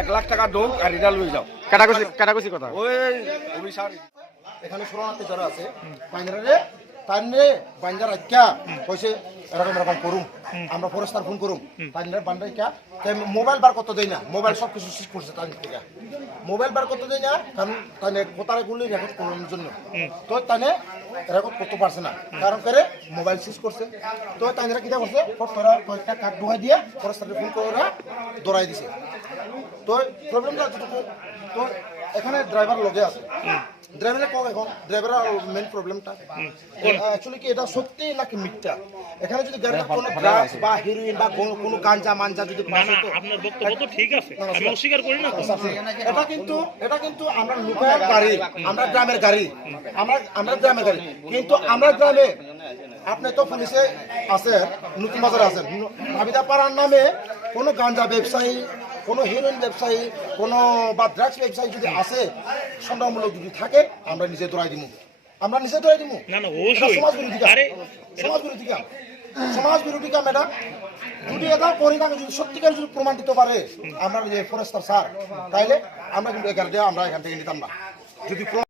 এক লাখ টাকা দোক আর রিজাল হয়ে যাও কাটাকুচি কথা ওই অভিশার এখানে শরণার্থী যারা আছে বাইন্দারে তাইনে বাইন্দার আজ্ঞা কইছে এরকম এরকম করুম আমরা ফরেস্টার ফোন করুম তাইনে বান্দাই কা মোবাইল বার করতে দেই না মোবাইল সব কিছু শেষ করছে তাই থেকে মোবাইল বার করতে দেই না কারণ তাইনে কোতারে গুলি রেকর্ড করার জন্য তো তাইনে রেকর্ড করতে পারছে না কারণ করে মোবাইল শেষ করছে তো তাইনেরা কিটা করছে ফটোরা কয়েকটা কাট ঢুকাই দিয়ে ফরেস্টারে ফোন করে দৌড়াই দিছে তো প্রবলেমটা তো এখানে ড্রাইভার লগে আছে ড্রাইভারে কম এখন ড্রাইভারের মেন প্রবলেমটা অ্যাকচুয়ালি কি এটা সত্যি নাকি মিথ্যা এখানে যদি গাড়িতে কোনো ড্রাগস বা হেরোইন বা কোনো গাঞ্জা মাঞ্জা যদি আপনার বক্তব্য তো ঠিক আছে আমি অস্বীকার করি না এটা কিন্তু আমরা লোকাল গাড়ি আমরা গ্রামের গাড়ি আমরা গ্রামের গাড়ি কিন্তু আমরা গ্রামে আপনি তো পুলিশে আছে নতুন বাজারে আছেন নাবিদা পাড়ার নামে কোনো গাঞ্জা ব্যবসায়ী কোনো হিরোইন ব্যবসায়ী কোনো বা ড্রাগস ব্যবসায়ী যদি আসে সন্দেহমূলক যদি থাকে আমরা নিজে দৌড়াই দিব না না অবশ্যই সমাজ বিরোধী কাম এটা যদি এটা করি না যদি সত্যিকার যদি প্রমাণ দিতে পারে আমরা যে ফরেস্টার স্যার তাইলে আমরা কিন্তু আমরা এখান থেকে নিতাম না যদি